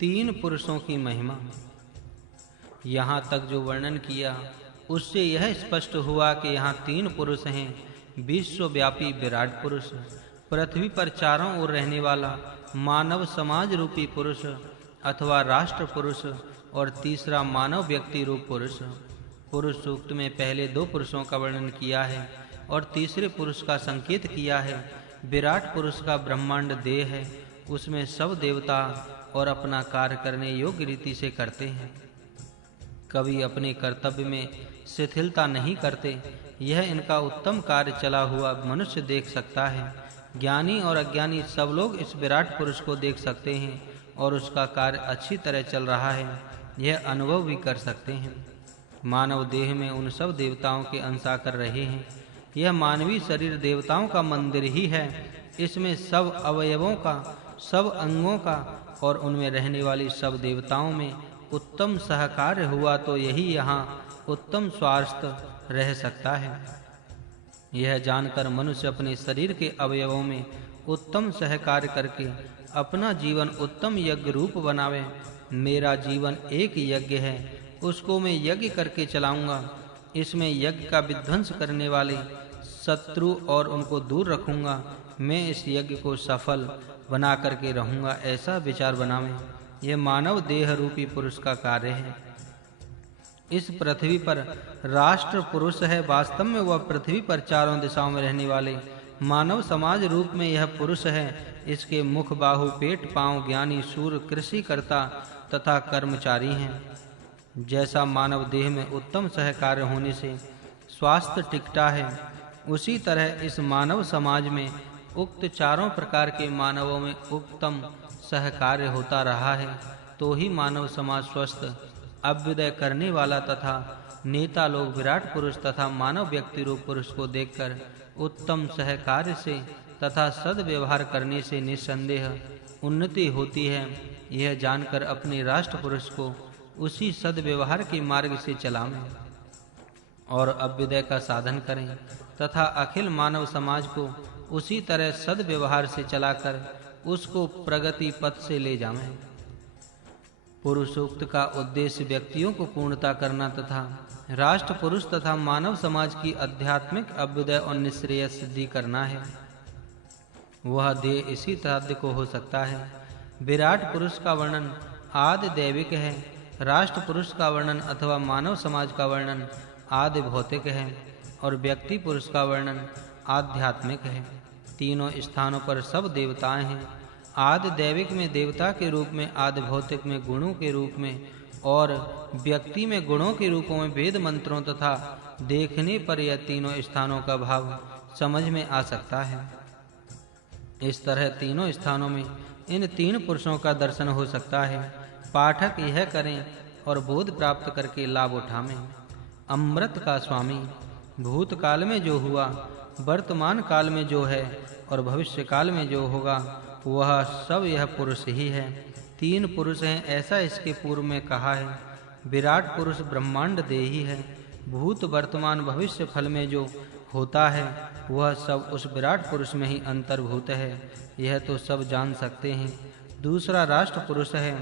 तीन पुरुषों की महिमा। यहाँ तक जो वर्णन किया उससे यह स्पष्ट हुआ कि यहाँ तीन पुरुष हैं। विश्वव्यापी विराट पुरुष, पृथ्वी पर चारों ओर रहने वाला मानव समाज रूपी पुरुष अथवा राष्ट्र पुरुष, और तीसरा मानव व्यक्ति रूप पुरुष। पुरुष सूक्त में पहले दो पुरुषों का वर्णन किया है और तीसरे पुरुष का संकेत किया है। विराट पुरुष का ब्रह्मांड देह है, उसमें सब देवता और अपना कार्य करने योग्य रीति से करते हैं, कभी अपने कर्तव्य में शिथिलता नहीं करते। यह इनका उत्तम कार्य चला हुआ मनुष्य देख सकता है। ज्ञानी और अज्ञानी सब लोग इस विराट पुरुष को देख सकते हैं और उसका कार्य अच्छी तरह चल रहा है, यह अनुभव भी कर सकते हैं। मानव देह में उन सब देवताओं के अंश आकर रहे हैं। यह मानवीय शरीर देवताओं का मंदिर ही है। इसमें सब अवयवों का, सब अंगों का और उनमें रहने वाली सब देवताओं में उत्तम सहकार्य हुआ तो यही यहाँ उत्तम स्वास्थ्य रह सकता है। यह जानकर मनुष्य अपने शरीर के अवयवों में उत्तम सहकार्य करके अपना जीवन उत्तम यज्ञ रूप बनावे। मेरा जीवन एक यज्ञ है, उसको मैं यज्ञ करके चलाऊंगा। इसमें यज्ञ का विध्वंस करने वाले शत्रु और उनको दूर रखूंगा। मैं इस यज्ञ को सफल बना करके रहूंगा, ऐसा विचार बनावे। यह मानव देह रूपी पुरुष का कार्य है। इस पृथ्वी पर राष्ट्र पुरुष है। वास्तव में वह पृथ्वी पर चारों दिशाओं में रहने वाले मानव समाज रूप में यह पुरुष है। इसके मुख, बाहु, पेट, पांव ज्ञानी, शूर, कृषि कर्ता तथा कर्मचारी हैं। जैसा मानव देह में उत्तम सहकार्य होने से स्वास्थ्य टिकता है, उसी तरह इस मानव समाज में उक्त चारों प्रकार के मानवों में उत्तम सहकार्य होता रहा है, तो ही मानव समाज स्वस्थ, अभ्युदय करने वाला तथा नेता लोग विराट पुरुष तथा मानव व्यक्ति रूप पुरुष को देखकर उत्तम सहकार्य से तथा सद्व्यवहार करने से निस्संदेह उन्नति होती है। यह जानकर अपने राष्ट्र पुरुष को उसी सद्व्यवहार के मार्ग से चलाएं और अभ्युदय का साधन करें तथा अखिल मानव समाज को उसी तरह सद्व्यवहार से चलाकर उसको प्रगति पथ से ले जाएं। पुरुषोक्त का उद्देश्य व्यक्तियों को पूर्णता करना तथा राष्ट्र पुरुष तथा मानव समाज की आध्यात्मिक अभ्युदय और निश्रेय सिद्धि करना है। वह देह इसी साध्य को हो सकता है। विराट पुरुष का वर्णन आदि दैविक है, राष्ट्र पुरुष का वर्णन अथवा मानव समाज का वर्णन आदि भौतिक है और व्यक्ति पुरुष का वर्णन आध्यात्मिक है। तीनों स्थानों पर सब देवताएं हैं। आदि दैविक में देवता के रूप में, आदि भौतिक में गुणों के रूप में और व्यक्ति में गुणों के रूपों में वेद मंत्रों तथा देखने पर यह तीनों स्थानों का भाव समझ में आ सकता है। इस तरह तीनों स्थानों में इन तीन पुरुषों का दर्शन हो सकता है। पाठक यह करें और बोध प्राप्त करके लाभ उठाएं। अमृत का स्वामी, भूतकाल में जो हुआ, वर्तमान काल में जो है और भविष्य काल में जो होगा, वह सब यह पुरुष ही है। तीन पुरुष हैं, ऐसा इसके पूर्व में कहा है। विराट पुरुष ब्रह्मांड देही है। भूत, वर्तमान, भविष्य फल में जो होता है वह सब उस विराट पुरुष में ही अंतर्भूत है, यह तो सब जान सकते हैं। दूसरा राष्ट्र पुरुष है।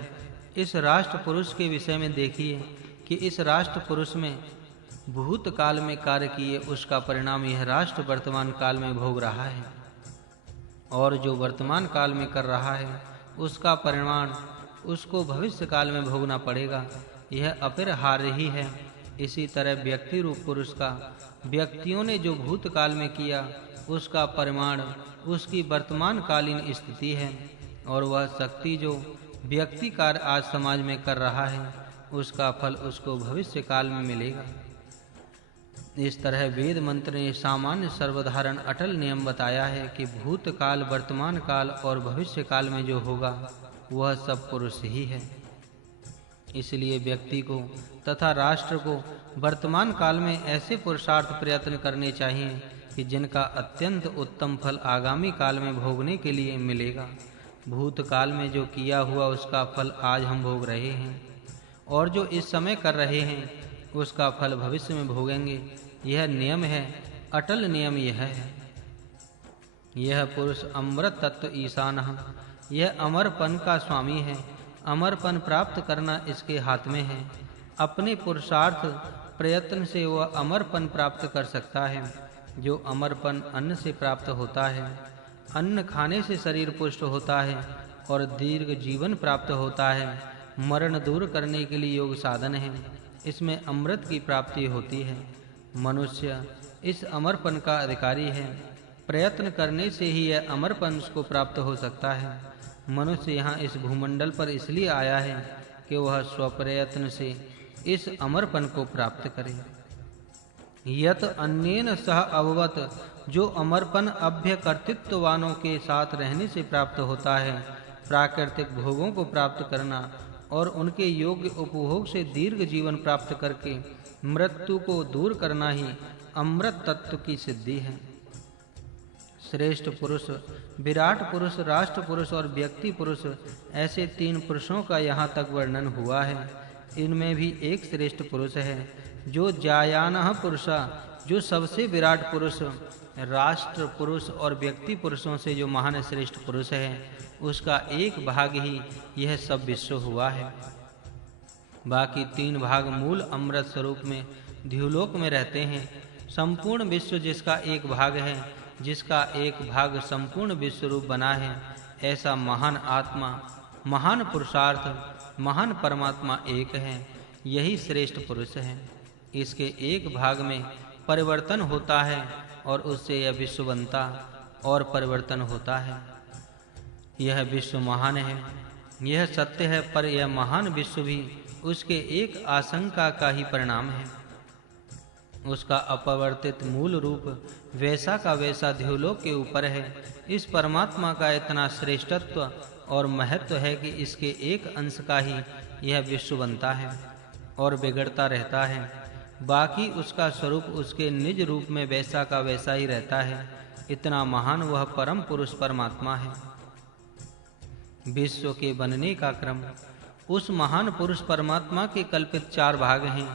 इस राष्ट्र पुरुष के विषय में देखिए कि इस राष्ट्र पुरुष में भूत काल में कार्य किए उसका परिणाम यह राष्ट्र वर्तमान काल में भोग रहा है, और जो वर्तमान काल में कर रहा है उसका परिणाम उसको भविष्य काल में भोगना पड़ेगा। यह अपरिहार्य ही है। इसी तरह व्यक्ति रूप पुरुष का व्यक्तियों ने जो भूतकाल में किया उसका परिणाम उसकी वर्तमान कालीन स्थिति है, और वह शक्ति जो व्यक्ति कार्य आज समाज में कर रहा है उसका फल उसको भविष्य काल में मिलेगा। इस तरह वेद मंत्र ने सामान्य सर्वधारण अटल नियम बताया है कि भूतकाल, वर्तमान काल और भविष्य काल में जो होगा वह सब पुरुष ही है। इसलिए व्यक्ति को तथा राष्ट्र को वर्तमान काल में ऐसे पुरुषार्थ प्रयत्न करने चाहिए कि जिनका अत्यंत उत्तम फल आगामी काल में भोगने के लिए मिलेगा। भूतकाल में जो किया हुआ उसका फल आज हम भोग रहे हैं, और जो इस समय कर रहे हैं उसका फल भविष्य में भोगेंगे। यह नियम है, अटल नियम यह है। यह पुरुष अमृत तत्व ईशानः, यह अमरपन का स्वामी है। अमरपन प्राप्त करना इसके हाथ में है। अपने पुरुषार्थ प्रयत्न से वह अमरपन प्राप्त कर सकता है। जो अमरपन अन्न से प्राप्त होता है। अन्न खाने से शरीर पुष्ट होता है और दीर्घ जीवन प्राप्त होता है। मरण दूर करने के लिए योग साधन है। इसमें अमृत की प्राप्ति होती है। मनुष्य इस अमरपन का अधिकारी है। प्रयत्न करने से ही यह अमरपन उसको प्राप्त हो सकता है। मनुष्य यहाँ इस भूमंडल पर इसलिए आया है कि वह स्वप्रयत्न से इस अमरपन को प्राप्त करे। यत अन्येन सह अववत, जो अमरपन अभ्यकर्तृत्ववानों के साथ रहने से प्राप्त होता है। प्राकृतिक भोगों को प्राप्त करना और उनके योग्य उपभोग से दीर्घ जीवन प्राप्त करके मृत्यु को दूर करना ही अमृत तत्व की सिद्धि है। श्रेष्ठ पुरुष, विराट पुरुष, राष्ट्र पुरुष और व्यक्ति पुरुष, ऐसे 3 पुरुषों का यहाँ तक वर्णन हुआ है। इनमें भी एक श्रेष्ठ पुरुष है जो जायानः पुरुषा, जो सबसे विराट पुरुष, राष्ट्र पुरुष और व्यक्ति पुरुषों से जो महान श्रेष्ठ पुरुष है, उसका एक भाग ही यह सब विश्व हुआ है। बाकी 3 भाग मूल अमृत स्वरूप में द्युलोक में रहते हैं। संपूर्ण विश्व जिसका एक भाग है, जिसका एक भाग संपूर्ण विश्व रूप बना है, ऐसा महान आत्मा, महान पुरुषार्थ, महान परमात्मा एक है। यही श्रेष्ठ पुरुष है। इसके एक भाग में परिवर्तन होता है और उससे यह विश्व बनता और परिवर्तन होता है। यह विश्व महान है, यह सत्य है, पर यह महान विश्व भी उसके एक आशंका का ही परिणाम है। उसका अपवर्तित मूल रूप वैसा का वैसा द्युलोक के ऊपर है। इस परमात्मा का इतना श्रेष्ठत्व और महत्व है कि इसके एक अंश का ही यह विश्व बनता है और बिगड़ता रहता है। बाकी उसका स्वरूप उसके निज रूप में वैसा का वैसा ही रहता है। इतना महान वह परम पुरुष परमात्मा है। विश्व के बनने का क्रम। उस महान पुरुष परमात्मा के कल्पित 4 भाग हैं।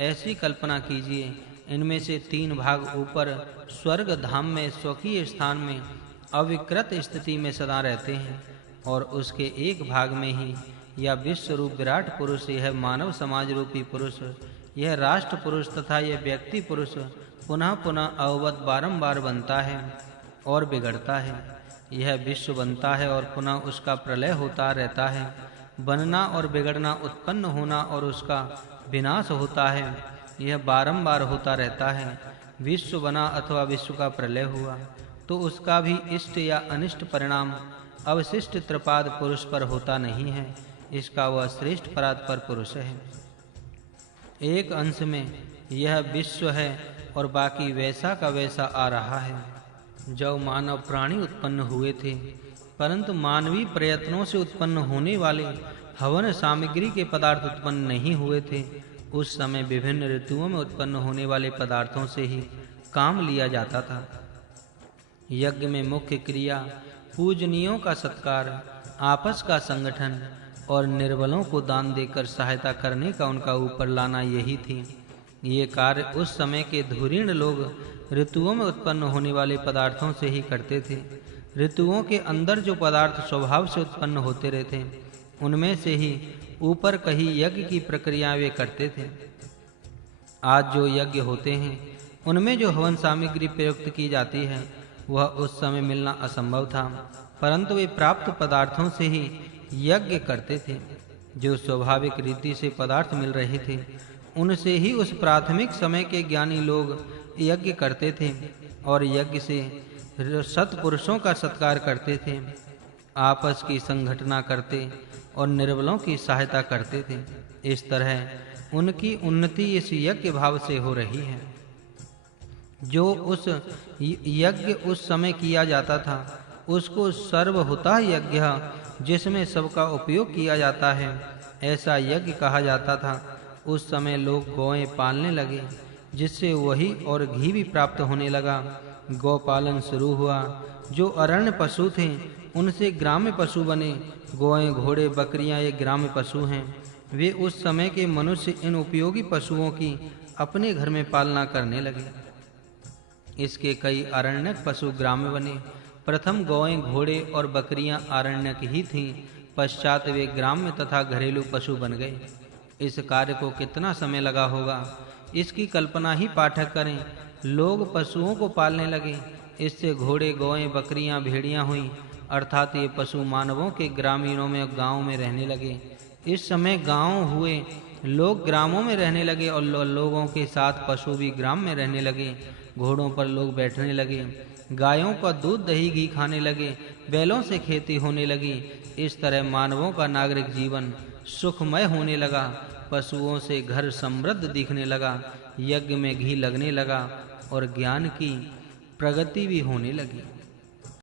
ऐसी कल्पना कीजिए, इनमें से 3 भाग ऊपर स्वर्ग धाम में स्वकीय स्थान में अविकृत स्थिति में सदा रहते हैं और उसके एक भाग में ही यह विश्व रूप विराट पुरुष, यह मानव समाज रूपी पुरुष, यह राष्ट्र पुरुष तथा यह व्यक्ति पुरुष पुनः पुनः अववत बारंबार बनता है और बिगड़ता है। यह विश्व बनता है और पुनः उसका प्रलय होता रहता है। बनना और बिगड़ना, उत्पन्न होना और उसका विनाश होता है, यह बारंबार होता रहता है। विश्व बना अथवा विश्व का प्रलय हुआ तो उसका भी इष्ट या अनिष्ट परिणाम अवशिष्ट त्रिपाद पुरुष पर होता नहीं है। इसका वह श्रेष्ठ परात्पर पुरुष है। एक अंश में यह विश्व है और बाकी वैसा का वैसा आ रहा है। जब मानव प्राणी उत्पन्न हुए थे, परंतु मानवीय प्रयत्नों से उत्पन्न होने वाले हवन सामग्री के पदार्थ उत्पन्न नहीं हुए थे, उस समय विभिन्न ऋतुओं में उत्पन्न होने वाले पदार्थों से ही काम लिया जाता था। यज्ञ में मुख्य क्रिया पूजनीयों का सत्कार, आपस का संगठन और निर्बलों को दान देकर सहायता करने का उनका ऊपर लाना यही थी। ये कार्य उस समय के धुरीण लोग ऋतुओं में उत्पन्न होने वाले पदार्थों से ही करते थे। ऋतुओं के अंदर जो पदार्थ स्वभाव से उत्पन्न होते रहते, उनमें से ही ऊपर कही यज्ञ की प्रक्रिया वे करते थे। आज जो यज्ञ होते हैं, उनमें जो हवन सामग्री प्रयुक्त की जाती है, वह उस समय मिलना असंभव था, परंतु वे प्राप्त पदार्थों से ही यज्ञ करते थे। जो स्वाभाविक रीति से पदार्थ मिल रहे थे, उनसे ही उस प्राथमिक समय के ज्ञानी लोग यज्ञ करते थे और यज्ञ से सत्पुरुषों का सत्कार करते थे, आपस की संगठना करते और निर्बलों की सहायता करते थे। इस तरह उनकी उन्नति इस यज्ञ भाव से हो रही है। जो उस यज्ञ उस समय किया जाता था, उसको सर्वहुता यज्ञ, जिसमें सबका उपयोग किया जाता है, ऐसा यज्ञ कहा जाता था। उस समय लोग गौएं पालने लगे, जिससे वही और घी भी प्राप्त होने लगा। गौपालन शुरू हुआ। जो अरण्य पशु थे, उनसे ग्राम्य पशु बने। गौएं, घोड़े, बकरियां ये ग्राम्य पशु हैं। वे उस समय के मनुष्य इन उपयोगी पशुओं की अपने घर में पालना करने लगे। इसके कई अरण्यक पशु ग्राम्य बने। प्रथम गौएं, घोड़े और बकरियां आरण्यक ही थीं, पश्चात वे ग्राम्य तथा घरेलू पशु बन गए। इस कार्य को कितना समय लगा होगा, इसकी कल्पना ही पाठक करें। लोग पशुओं को पालने लगे। इससे घोड़े, गौएं, बकरियां, भेड़ियां हुईं, अर्थात ये पशु मानवों के ग्रामीणों में, गांवों में रहने लगे। इस समय गांव हुए, लोग ग्रामों में रहने लगे और लोगों के साथ पशु भी ग्राम में रहने लगे। घोड़ों पर लोग बैठने लगे, गायों का दूध, दही, घी खाने लगे, बैलों से खेती होने लगी। इस तरह मानवों का नागरिक जीवन सुखमय होने लगा। पशुओं से घर समृद्ध दिखने लगा, यज्ञ में घी लगने लगा और ज्ञान की प्रगति भी होने लगी।